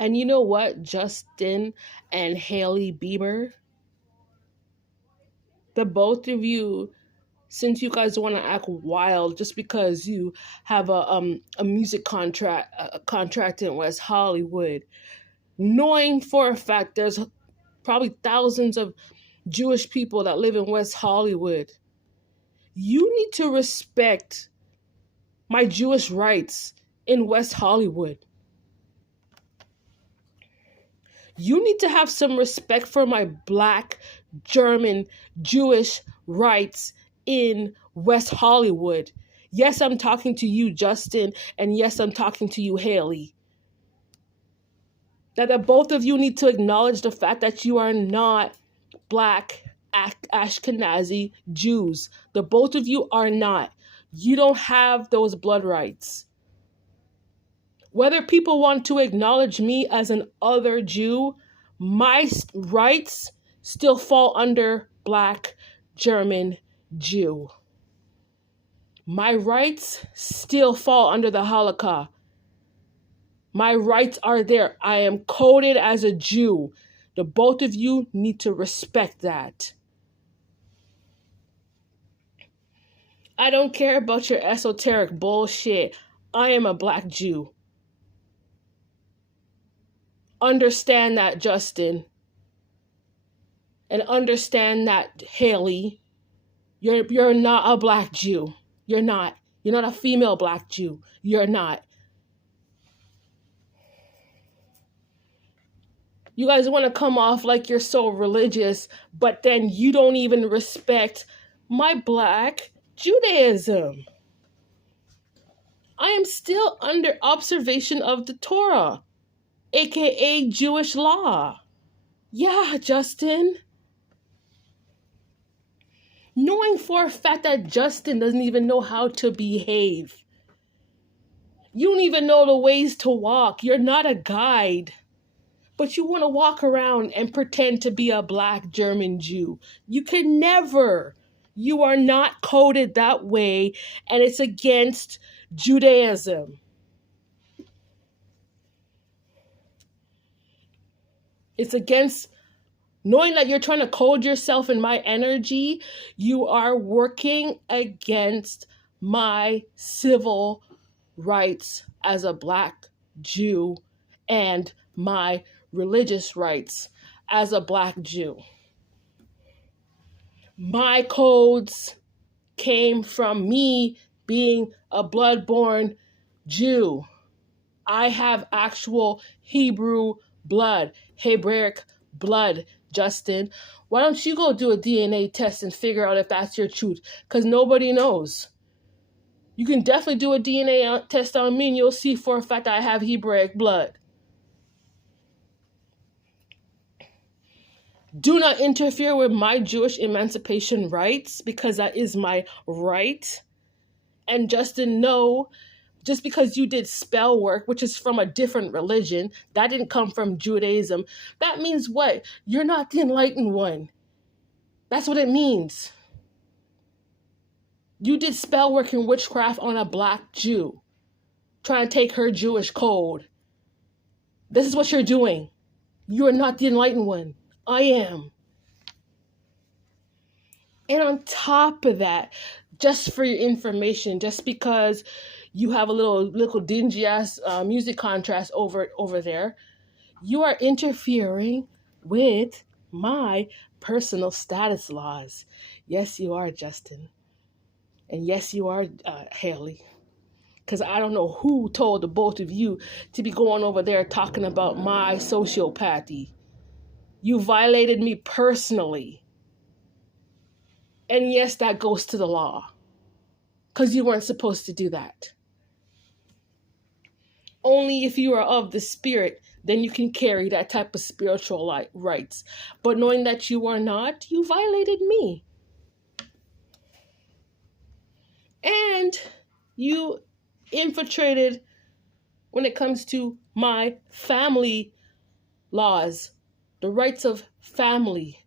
And you know what, Justin and Haley Bieber, the both of you, since you guys want to act wild just because you have a music contract in West Hollywood, knowing for a fact there's probably thousands of Jewish people that live in West Hollywood, you need to respect my Jewish rights in West Hollywood. You need to have some respect for my Black, German, Jewish rights in West Hollywood. Yes, I'm talking to you, Justin, and yes, I'm talking to you, Haley. That both of you need to acknowledge the fact that you are not Black Ashkenazi Jews. The both of you are not. You don't have those blood rights. Whether people want to acknowledge me as an other Jew, my rights still fall under Black, German, Jew. My rights still fall under the Holocaust. My rights are there. I am coded as a Jew. The both of you need to respect that. I don't care about your esoteric bullshit. I am a Black Jew. Understand that, Justin. And understand that, Haley. You're not a Black Jew. You're not. You're not a female Black Jew. You're not. You guys want to come off like you're so religious, but then you don't even respect my Black Judaism. I am still under observation of the Torah, aka Jewish law. Yeah, Justin. Knowing for a fact that Justin doesn't even know how to behave. You don't even know the ways to walk. You're not a guide. But you want to walk around and pretend to be a Black German Jew. You can never. You are not coded that way, and it's against Judaism. It's against, knowing that you're trying to code yourself in my energy, you are working against my civil rights as a Black Jew and my religious rights as a Black Jew. My codes came from me being a blood-born Jew. I have actual Hebrew blood, Hebraic blood, Justin. Why don't you go do a DNA test and figure out if that's your truth? Because nobody knows. You can definitely do a DNA test on me and you'll see for a fact that I have Hebraic blood. Do not interfere with my Jewish emancipation rights, because that is my right. And Justin, no, just because you did spell work, which is from a different religion, that didn't come from Judaism. That means what? You're not the enlightened one. That's what it means. You did spell work and witchcraft on a Black Jew, trying to take her Jewish code. This is what you're doing. You are not the enlightened one. I am. And on top of that, just for your information, just because you have a little dingy ass music contrast over there, you are interfering with my personal status laws. Yes, you are, Justin. And yes, you are, Haley. Because I don't know who told the both of you to be going over there talking about my sociopathy. You violated me personally. And yes, that goes to the law. Because you weren't supposed to do that. Only if you are of the spirit, then you can carry that type of spiritual rights. But knowing that you are not, you violated me. And you infiltrated when it comes to my family laws, the rights of family.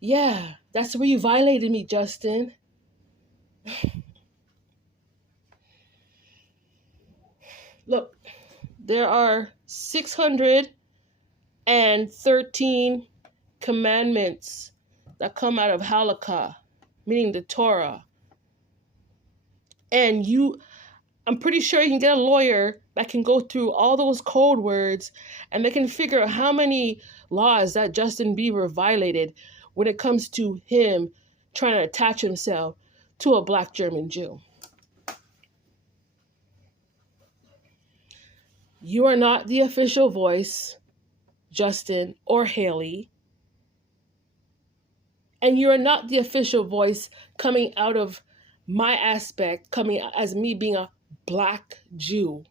Yeah, that's where you violated me, Justin. Look, There are 613 commandments that come out of halakha, meaning the Torah. And I'm pretty sure you can get a lawyer that can go through all those code words and they can figure out how many laws that Justin Bieber violated when it comes to him trying to attach himself to a black German Jew. You are not the official voice, Justin or Haley. And you are not the official voice coming out of my aspect, coming as me being a black Jew.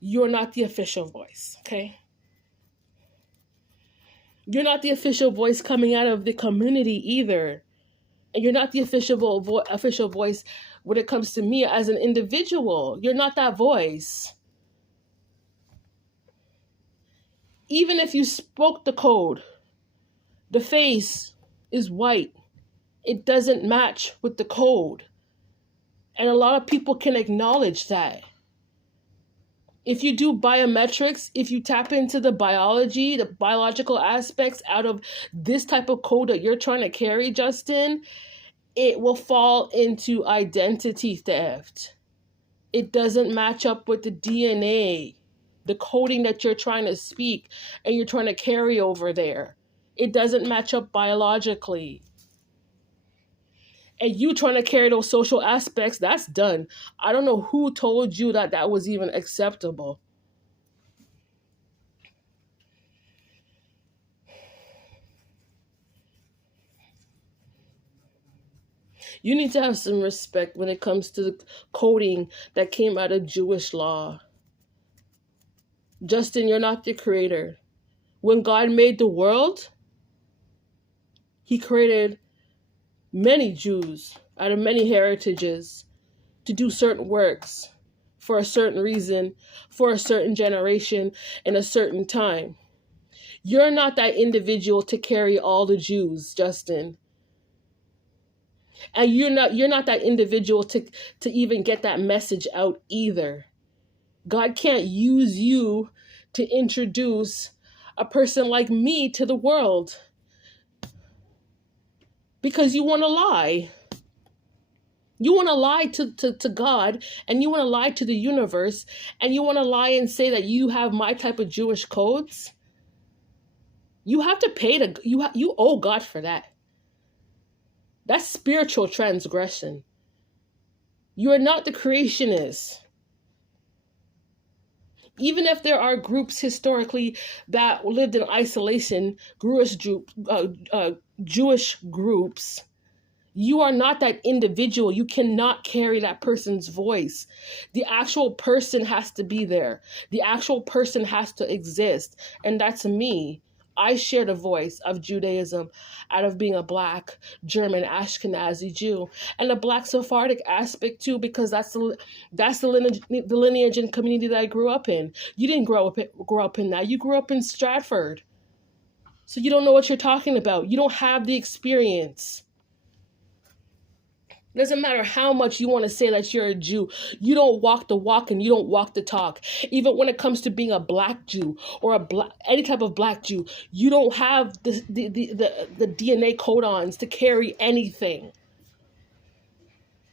You're not the official voice, okay? You're not the official voice coming out of the community either. And you're not the official voice when it comes to me as an individual. You're not that voice. Even if you spoke the code, the face is white. It doesn't match with the code. And a lot of people can acknowledge that. If you do biometrics, if you tap into the biology, the biological aspects out of this type of code that you're trying to carry, Justin, it will fall into identity theft. It doesn't match up with the DNA, the coding that you're trying to speak and you're trying to carry over there. It doesn't match up biologically. And you trying to carry those social aspects, that's done. I don't know who told you that that was even acceptable. You need to have some respect when it comes to the coding that came out of Jewish law. Justin, you're not the creator. When God made the world, he created many Jews out of many heritages to do certain works for a certain reason, for a certain generation, in a certain time. You're not that individual to carry all the Jews, Justin. And you're not that individual to even get that message out either. God can't use you to introduce a person like me to the world because you want to lie. You want to lie to God, and you want to lie to the universe, and you want to lie and say that you have my type of Jewish codes. You have to pay you owe God for that. That's spiritual transgression. You are not the creationist. Even if there are groups historically that lived in isolation, Jewish groups, you are not that individual. You cannot carry that person's voice. The actual person has to be there. The actual person has to exist. And that's me. I share the voice of Judaism out of being a black German Ashkenazi Jew and a black Sephardic aspect too, because that's the lineage and community that I grew up in. You didn't grow up in that. You grew up in Stratford. So you don't know what you're talking about. You don't have the experience. It doesn't matter how much you want to say that you're a Jew. You don't walk the walk and you don't walk the talk. Even when it comes to being a black Jew or any type of black Jew, you don't have the DNA codons to carry anything.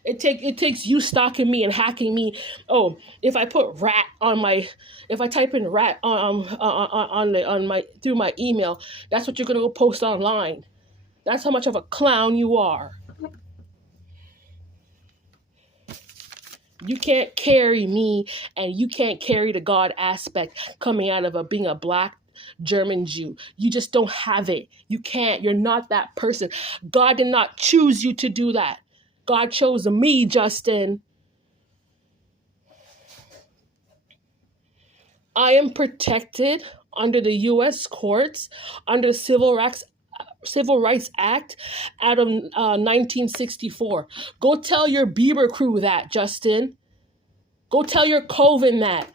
It takes you stalking me and hacking me. Oh, if I put if I type in rat on my through my email, that's what you're gonna go post online. That's how much of a clown you are. You can't carry me, and you can't carry the God aspect coming out of being a black German Jew. You just don't have it. You can't. You're not that person. God did not choose you to do that. God chose me, Justin. I am protected under the U.S. courts, under the Civil Rights Act out of 1964. Go tell your Beiber crew that, Justin. Go tell your Coven that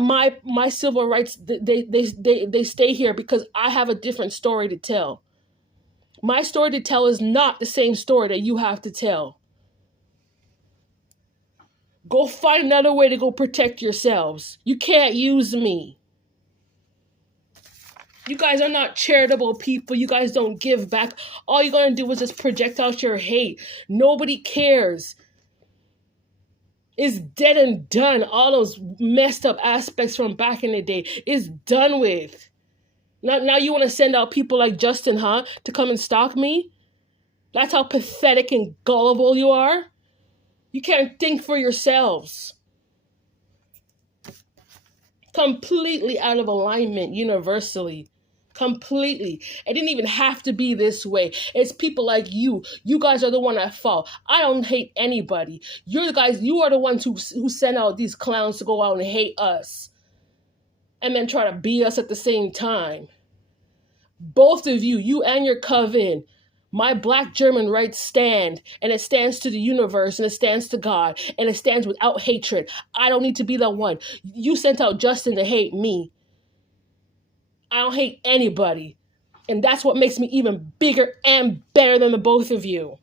my civil rights, they stay here because I have a different story to tell. My story to tell is not the same story that you have to tell. Go find another way to go protect yourselves. You can't use me. You guys are not charitable people. You guys don't give back. All you're going to do is just project out your hate. Nobody cares. It's dead and done. All those messed up aspects from back in the day is done with. Now you want to send out people like Justin, huh? To come and stalk me? That's how pathetic and gullible you are? You can't think for yourselves. Completely out of alignment universally. Completely. It didn't even have to be this way. It's people like you. You guys are the one at fault. I don't hate anybody. You are the ones who send out these clowns to go out and hate us. And then try to be us at the same time. Both of you, you and your coven, my Black German rights stand, and it stands to the universe, and it stands to God, and it stands without hatred. I don't need to be the one. You sent out Justin to hate me. I don't hate anybody. And that's what makes me even bigger and better than the both of you.